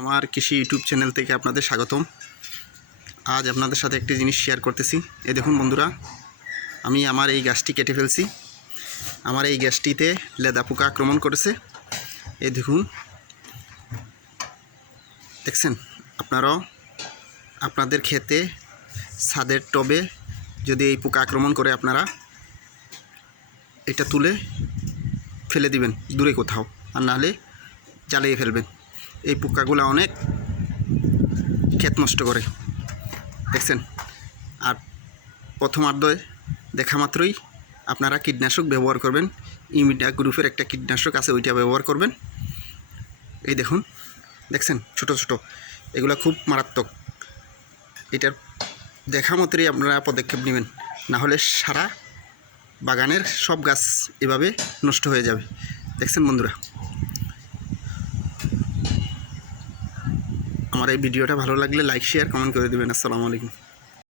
আমার কৃষি YouTube channel থেকে আপনাদের স্বাগতম। আজ আপনাদের সাথে একটি জিনিস শেয়ার করতেছি। এই দেখুন বন্ধুরা, আমি আমার এই গাছটি কেটে ফেলছি। আমার এই গাছটিতে লেদা পোকা আক্রমণ করেছে। এই দেখুন, দেখছেন আপনারাও আপনাদের ক্ষেতে ছাদের টবে যদি এই পোকা আক্রমণ করে, আপনারা এটা তুলে ফেলে দিবেন দূরে কোথাও, আর নাহলে জ্বালিয়ে ফেলবেন। এই পোকাগুলো অনেক ক্ষেত নষ্ট করে, দেখছেন। আর প্রথমার্ধে দেখা মাত্রই আপনারা কীটনাশক ব্যবহার করবেন। ইমিডা গ্রুপের একটা কীটনাশক আছে, ওইটা ব্যবহার করবেন। এই দেখুন, দেখছেন ছোট ছোট, এগুলো খুব মারাত্মক। এটার দেখা মাত্রই আপনারা পদক্ষেপ নেবেন, না হলে সারা বাগানের সব গাছ এভাবে নষ্ট হয়ে যাবে। দেখছেন বন্ধুরা, আমার এই ভিডিওটা ভালো লাগলে লাইক শেয়ার কমেন্ট করে দেবেন। আসসালামু আলাইকুম।